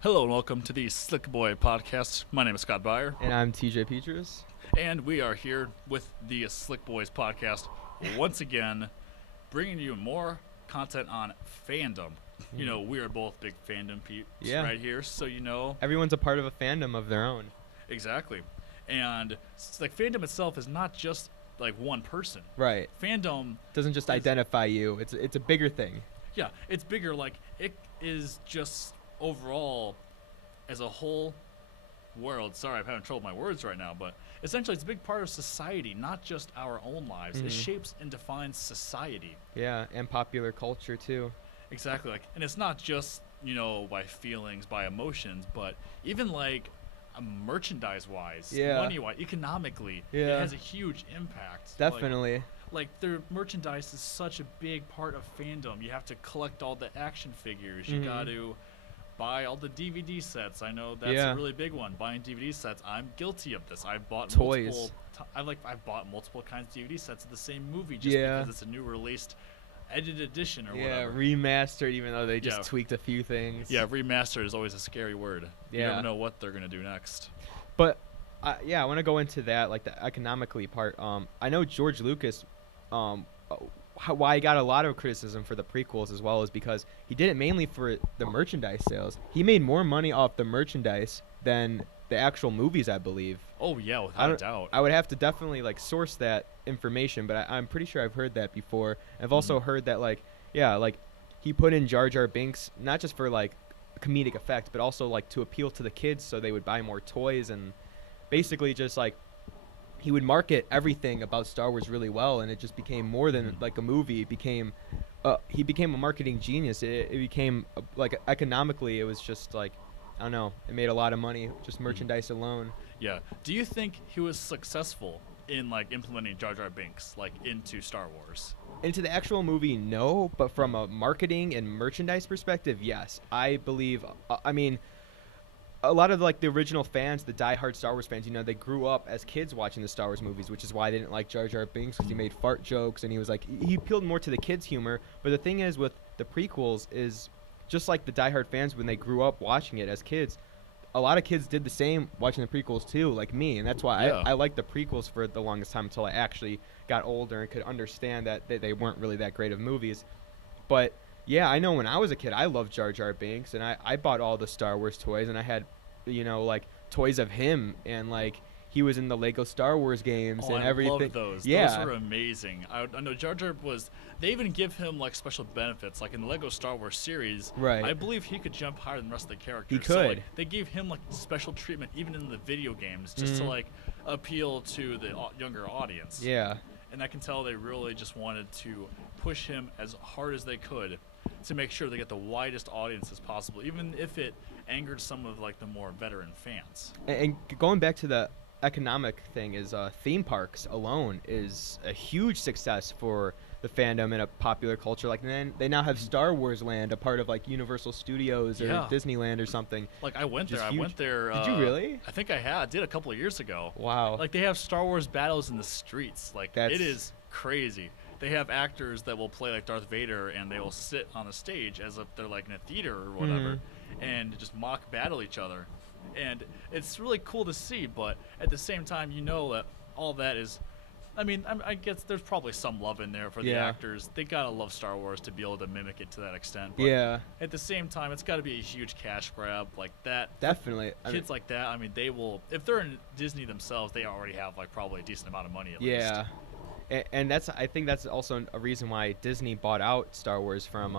Hello and welcome to the Slick Boy Podcast. My name is Scott Beyer. And I'm BeyerPetras. And we are here with the Slick Boys Podcast once again, bringing you more content on fandom. You know, we are both big fandom peeps right here, so you know. Everyone's a part of a fandom of their own. Exactly. And like fandom itself is not just like one person. Right. Fandom doesn't just identify you. It's a bigger thing. Yeah, it's bigger. Like it is just overall as a whole world. Sorry, I'm having trouble with my words right now, but essentially it's a big part of society, not just our own lives. It shapes and defines society. Yeah, and popular culture too. Exactly. Like, and it's not just, you know, by feelings, by emotions, but even like merchandise-wise, money-wise, economically, it has a huge impact. Definitely. Like their merchandise is such a big part of fandom. You have to collect all the action figures. You got to buy all the DVD sets. I know that's a really big one. Buying DVD sets. I'm guilty of this. I've bought toys. I've bought multiple kinds of DVD sets of the same movie just because it's a new released edited edition or whatever. Remastered, even though they just tweaked a few things. Yeah, remastered is always a scary word. You never know what they're gonna do next. But I want to go into that, like the economically part. I know George Lucas, why he got a lot of criticism for the prequels as well is because he did it mainly for the merchandise sales. He made more money off the merchandise than the actual movies, I believe. Oh yeah, without a doubt. I would have to definitely like source that information, but I'm pretty sure I've heard that before. I've also heard that like he put in Jar Binks not just for like comedic effect, but also like to appeal to the kids so they would buy more toys, and basically just like he would market everything about Star Wars really well, and it just became more than like a movie. It became he became a marketing genius. It became like economically, it was just like, I don't know, it made a lot of money just merchandise alone. Yeah. Do you think he was successful in like implementing Jar Binks like into Star Wars? Into the actual movie, no, but from a marketing and merchandise perspective, yes. I believe. I mean, a lot of like the original fans, the diehard Star Wars fans, you know, they grew up as kids watching the Star Wars movies, which is why they didn't like Jar Binks, because he made fart jokes and he was like, he appealed more to the kids' humor. But the thing is with the prequels is just like the diehard fans, when they grew up watching it as kids, a lot of kids did the same watching the prequels too, like me, and that's why I liked the prequels for the longest time until I actually got older and could understand that they weren't really that great of movies. But yeah, I know when I was a kid, I loved Jar Binks, and I bought all the Star Wars toys, and I had, you know, like toys of him, and like he was in the Lego Star Wars games and everything. I love those. Yeah. Those were amazing. I know Jar was. They even give him like special benefits, like in the Lego Star Wars series. Right. I believe he could jump higher than the rest of the characters. He could. So, like, they gave him like special treatment even in the video games, just to like appeal to the younger audience. Yeah. And I can tell they really just wanted to push him as hard as they could to make sure they get the widest audience as possible, even if it angered some of like the more veteran fans. And going back to the economic thing, is theme parks alone is a huge success for the fandom and a popular culture. Like, then they now have Star Wars Land, a part of like Universal Studios or Disneyland or something. Like I went there. Did you really? I think I did a couple of years ago. Wow. Like they have Star Wars battles in the streets. Like it is crazy. They have actors that will play like Darth Vader, and they will sit on the stage as if they're like in a theater or whatever, and just mock battle each other. And it's really cool to see, but at the same time, you know that all that is, I mean, I guess there's probably some love in there for the actors. They gotta love Star Wars to be able to mimic it to that extent. But at the same time, it's gotta be a huge cash grab like that. Definitely. Kids like that, I mean, they will, if they're in Disney themselves, they already have like probably a decent amount of money at least. Yeah. And I think that's also a reason why Disney bought out Star Wars from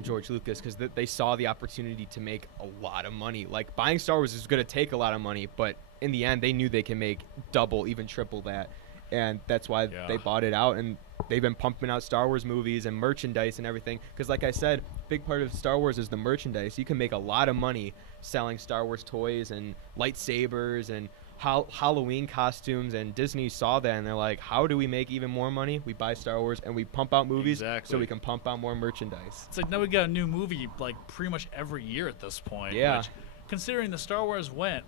George Lucas, because they saw the opportunity to make a lot of money. Like, buying Star Wars is going to take a lot of money, but in the end, they knew they can make double, even triple that, and that's why they bought it out. And they've been pumping out Star Wars movies and merchandise and everything, because like I said, big part of Star Wars is the merchandise. You can make a lot of money selling Star Wars toys and lightsabers and Halloween costumes, and Disney saw that and they're like, how do we make even more money? We buy Star Wars and we pump out movies so we can pump out more merchandise. It's like now we got a new movie like pretty much every year at this point. Yeah. Which, considering the Star Wars went,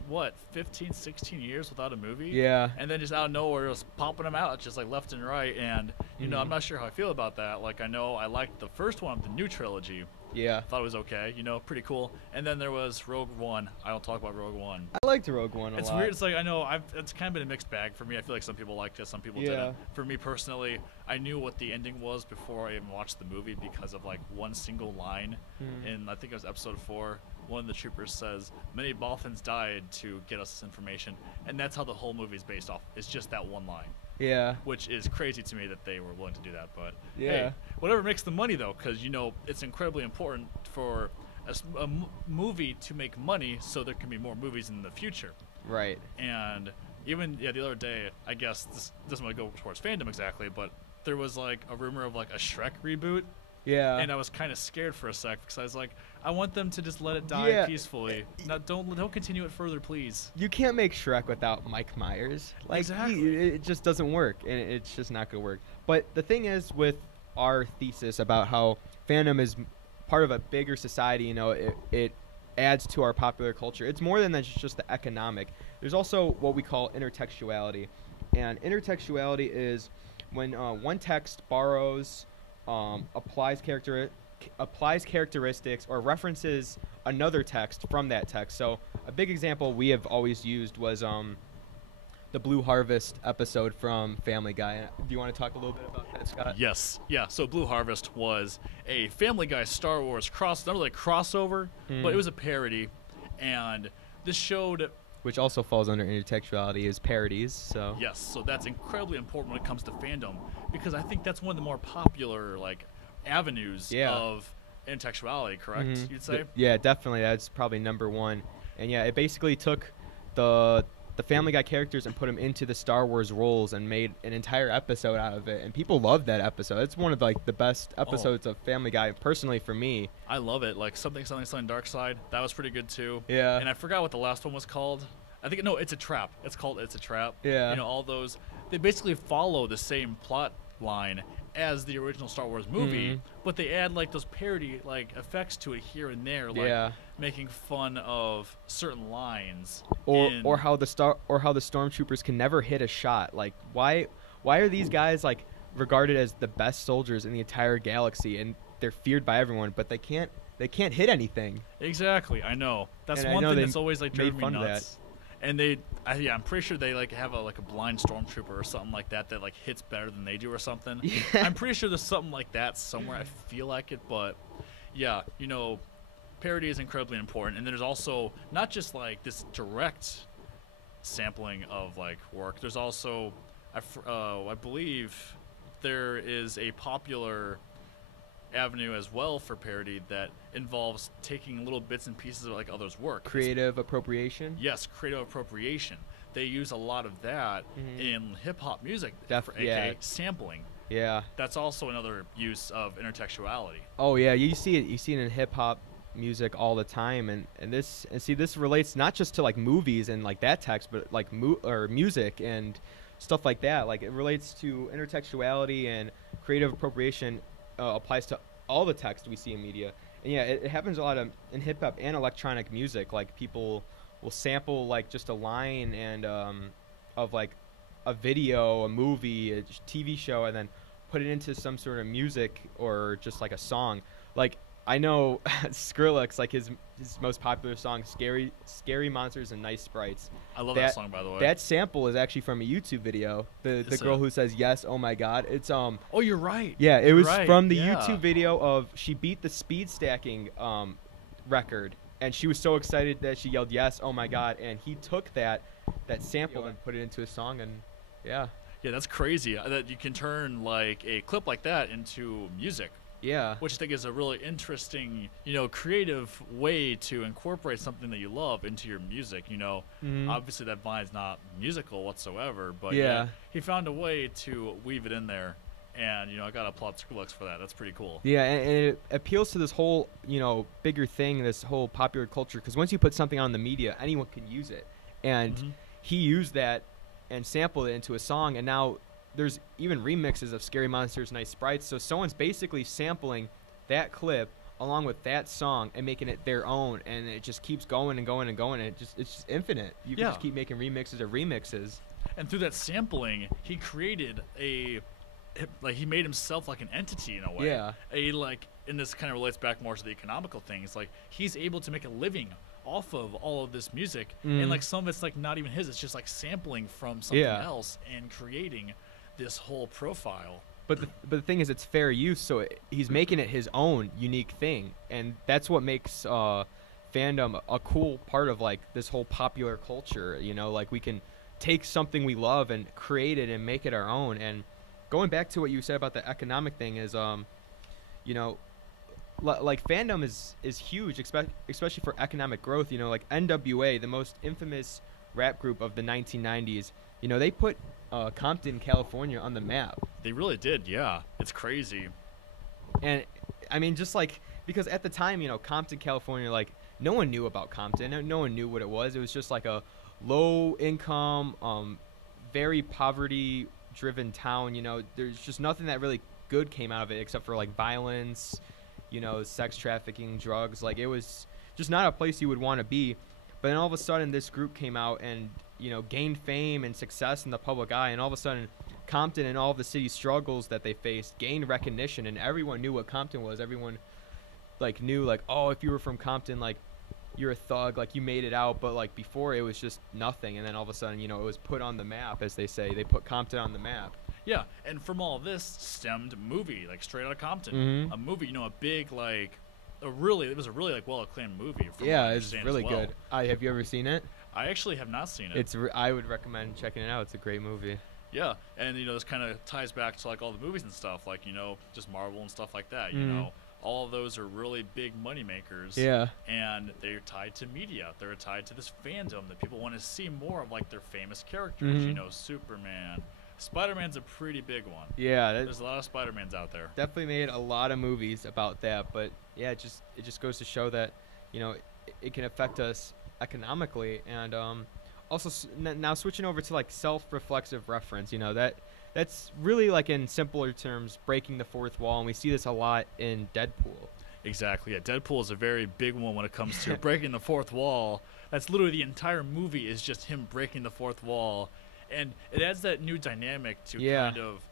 15, 16 years without a movie? Yeah. And then just out of nowhere, it was popping them out just like left and right. And, you know, I'm not sure how I feel about that. Like, I know I liked the first one of the new trilogy. Yeah. Thought it was okay, you know, pretty cool. And then there was Rogue One. I don't talk about Rogue One. I liked Rogue One a lot. It's weird. It's like, I know, it's kind of been a mixed bag for me. I feel like some people liked it, some people didn't. For me personally, I knew what the ending was before I even watched the movie because of like one single line. In, I think it was episode 4, one of the troopers says, "Many Bothans died to get us this information." And that's how the whole movie is based off. It's just that one line. Yeah. Which is crazy to me that they were willing to do that. But yeah, hey, whatever makes the money, though, because, you know, it's incredibly important for a movie to make money so there can be more movies in the future. Right. And even, the other day, I guess this doesn't really go towards fandom exactly, but there was, like, a rumor of, like, a Shrek reboot. Yeah. And I was kind of scared for a sec because I was like, I want them to just let it die peacefully. Now, don't continue it further, please. You can't make Shrek without Mike Myers. Like, exactly. It just doesn't work, and it's just not going to work. But the thing is, with our thesis about how fandom is part of a bigger society, you know, it adds to our popular culture. It's more than just the economic. There's also what we call intertextuality. And intertextuality is when one text borrows, applies characteristics or references another text from that text. So a big example we have always used was the Blue Harvest episode from Family Guy. Do you want to talk a little bit about that, Scott? Yes. Yeah, so Blue Harvest was a Family Guy Star Wars not really a crossover, but it was a parody. And this showed... Which also falls under intertextuality, is parodies. So yes, so that's incredibly important when it comes to fandom, because I think that's one of the more popular, like, avenues of intertextuality, correct, you'd say? Yeah, definitely. That's probably number one. And yeah, it basically took the Family Guy characters and put them into the Star Wars roles and made an entire episode out of it. And people loved that episode. It's one of, like, the best episodes of Family Guy, personally, for me. I love it. Like, Something Dark Side. That was pretty good, too. Yeah. And I forgot what the last one was called. I think, no, It's a Trap. It's called It's a Trap. Yeah. You know, all those, they basically follow the same plot line as the original Star Wars movie, but they add, like, those parody, like, effects to it here and there, like making fun of certain lines, or how the stormtroopers can never hit a shot. Like, why are these guys, like, regarded as the best soldiers in the entire galaxy, and they're feared by everyone, but they can't hit anything? Exactly, I know. That's one thing that's always, like, driven me nuts. And I'm pretty sure they, like, have a blind stormtrooper or something like that like, hits better than they do or something. Yeah. I'm pretty sure there's something like that somewhere. I feel like it, but yeah, you know, parody is incredibly important. And there's also not just, like, this direct sampling of, like, work. There's also, I believe there is a popular avenue as well for parody that involves taking little bits and pieces of, like, others' work. Creative appropriation? Yes, creative appropriation. They use a lot of that in hip-hop music, aka sampling. Yeah. That's also another use of intertextuality. Oh, yeah, you see it in hip-hop music all the time, and this relates not just to, like, movies and, like, that text, but, like, music and stuff like that. Like, it relates to intertextuality, and creative appropriation applies to all the text we see in media. And yeah, it happens a lot in hip hop and electronic music. Like, people will sample, like, just a line and of, like, a video, a movie, a TV show, and then put it into some sort of music or just, like, a song. Like, I know Skrillex, like, his most popular song, Scary Monsters and Nice Sprites. I love that song, by the way. That sample is actually from a YouTube video. The girl who says, "Yes, oh my God." It's Oh, you're right. Yeah, it was from the YouTube video of, she beat the speed stacking record, and she was so excited that she yelled, "Yes, oh my God," and he took that sample and put it into a song, and yeah. Yeah, that's crazy that you can turn, like, a clip like that into music. Yeah. Which I think is a really interesting, you know, creative way to incorporate something that you love into your music, you know. Obviously that Vine's not musical whatsoever, but yeah, he found a way to weave it in there, and, you know, I gotta applaud Skrillex for that. That's pretty cool. Yeah, and it appeals to this whole, you know, bigger thing, this whole popular culture, because once you put something on the media, anyone can use it. And he used that and sampled it into a song, and now there's even remixes of Scary Monsters, Nice Sprites. So someone's basically sampling that clip along with that song and making it their own, and it just keeps going and going and going. And it's just infinite. You can just keep making remixes of remixes. And through that sampling, he created he made himself like an entity in a way. Yeah. and this kind of relates back more to the economical things. Like, he's able to make a living off of all of this music, and like some of it's like not even his. It's just like sampling from something else and creating this whole profile. But the thing is, it's fair use, so he's making it his own unique thing, and that's what makes fandom a cool part of like this whole popular culture. You know, like we can take something we love and create it and make it our own. And going back to what you said about the economic thing is, you know, like fandom is huge, especially for economic growth. You know, like NWA, the most infamous rap group of the 1990s. You know, they put Compton, California on the map. They really did, yeah. It's crazy. And I mean, just like, because at the time, you know, Compton, California, like no one knew about Compton. No one knew what it was. It was just like a low income, very poverty driven town. You know, there's just nothing that really good came out of it except for like violence, you know, sex trafficking, drugs. Like, it was just not a place you would want to be. But then all of a sudden this group came out and, you know, gained fame and success in the public eye, and all of a sudden Compton and all of the city's struggles that they faced gained recognition, and everyone knew what Compton was. Everyone like knew, like, oh, if you were from Compton, like, you're a thug, like, you made it out. But like before, it was just nothing, and then all of a sudden, you know, it was put on the map, as they say. They put Compton on the map. Yeah, and from all this stemmed movie, like Straight Outta Compton. A movie, you know, a big, like, it was a really like well acclaimed movie. Yeah, it's really good. Have you ever seen it? I actually have not seen it. I would recommend checking it out. It's a great movie. Yeah, and you know, this kind of ties back to like all the movies and stuff, like, you know, just Marvel and stuff like that. You know, all of those are really big money makers. Yeah, and they're tied to media. They're tied to this fandom that people want to see more of, like their famous characters. You know, Superman. Spider-Man's a pretty big one. Yeah, there's a lot of Spider-Mans out there. Definitely made a lot of movies about that, but yeah, it just goes to show that, you know, it can affect us economically. And also now switching over to like self-reflexive reference, you know, that's really, like, in simpler terms, breaking the fourth wall, and we see this a lot in Deadpool. Exactly. Yeah, Deadpool is a very big one when it comes to breaking the fourth wall. That's literally the entire movie is just him breaking the fourth wall. And it adds that new dynamic to kind of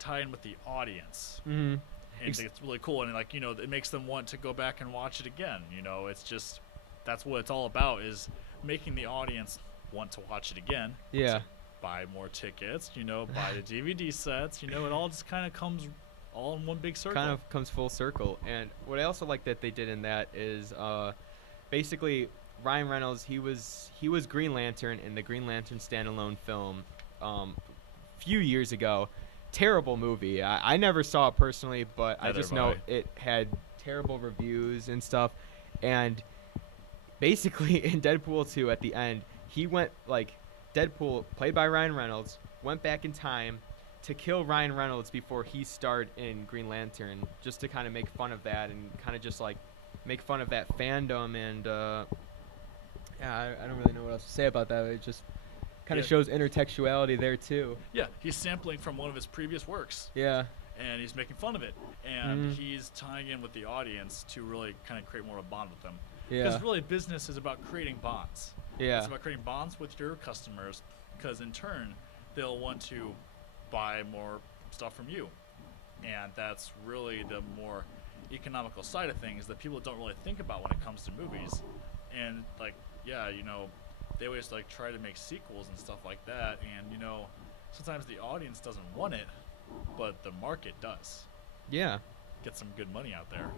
tie in with the audience. And it's really cool. And, like, you know, it makes them want to go back and watch it again. You know, it's just, that's what it's all about, is making the audience want to watch it again. Yeah. To buy more tickets, you know, buy the DVD sets. You know, it all just kind of comes all in one big circle. Kind of comes full circle. And what I also like that they did in that is basically Ryan Reynolds, he was Green Lantern in the Green Lantern standalone film few years ago. Terrible movie. I never saw it personally, but I just know it had terrible reviews and stuff. And basically in Deadpool 2 at the end, he went, like, Deadpool, played by Ryan Reynolds, went back in time to kill Ryan Reynolds before he starred in Green Lantern, just to kind of make fun of that and kind of just, like, make fun of that fandom. And yeah, I don't really know what else to say about that. It just kind of shows intertextuality there too. Yeah, he's sampling from one of his previous works. Yeah. And he's making fun of it. And he's tying in with the audience to really kind of create more of a bond with them. Yeah. Because really business is about creating bonds. Yeah. It's about creating bonds with your customers, because in turn they'll want to buy more stuff from you. And that's really the more economical side of things that people don't really think about when it comes to movies. And, like, yeah, you know, they always, like, try to make sequels and stuff like that, and, you know, sometimes the audience doesn't want it, but the market does. Yeah. Get some good money out there.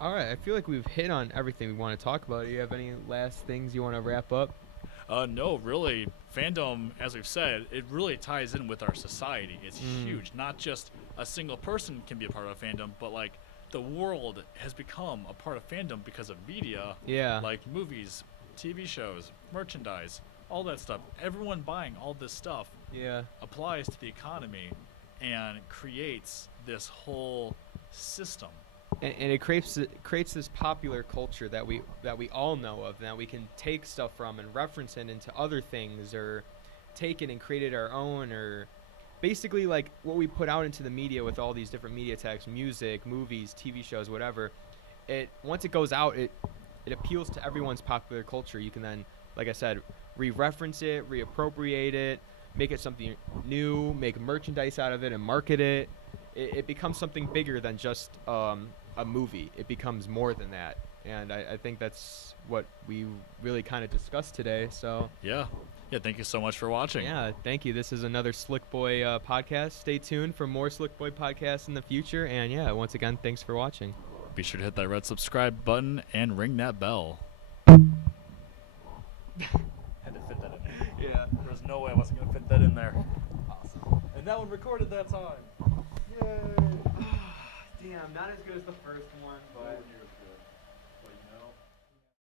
All right, I feel like we've hit on everything we want to talk about. Do you have any last things you want to wrap up? No, really. Fandom, as we've said, it really ties in with our society. It's huge. Not just a single person can be a part of a fandom, but, like, the world has become a part of fandom because of media. Yeah. Like movies, TV shows, merchandise, all that stuff. Everyone buying all this stuff applies to the economy and creates this whole system. And it creates this popular culture that we all know of, that we can take stuff from and reference it into other things, or take it and create it our own, or basically, like, what we put out into the media with all these different media texts, music, movies, TV shows, whatever. Once it goes out, it appeals to everyone's popular culture. You can then, like I said, re-reference it, reappropriate it, make it something new, make merchandise out of it, and market it. It becomes something bigger than just a movie. It becomes more than that. And I think that's what we really kind of discussed today. So yeah, thank you so much for watching. Yeah, thank you. This is another Slick Boy podcast. Stay tuned for more Slick Boy podcasts in the future. And yeah, once again, thanks for watching. Be sure to hit that red subscribe button and ring that bell. Had to fit that in there. Yeah. There was no way I wasn't going to fit that in there. Awesome. And that one recorded that time. Yay. Damn, not as good as the first one, but...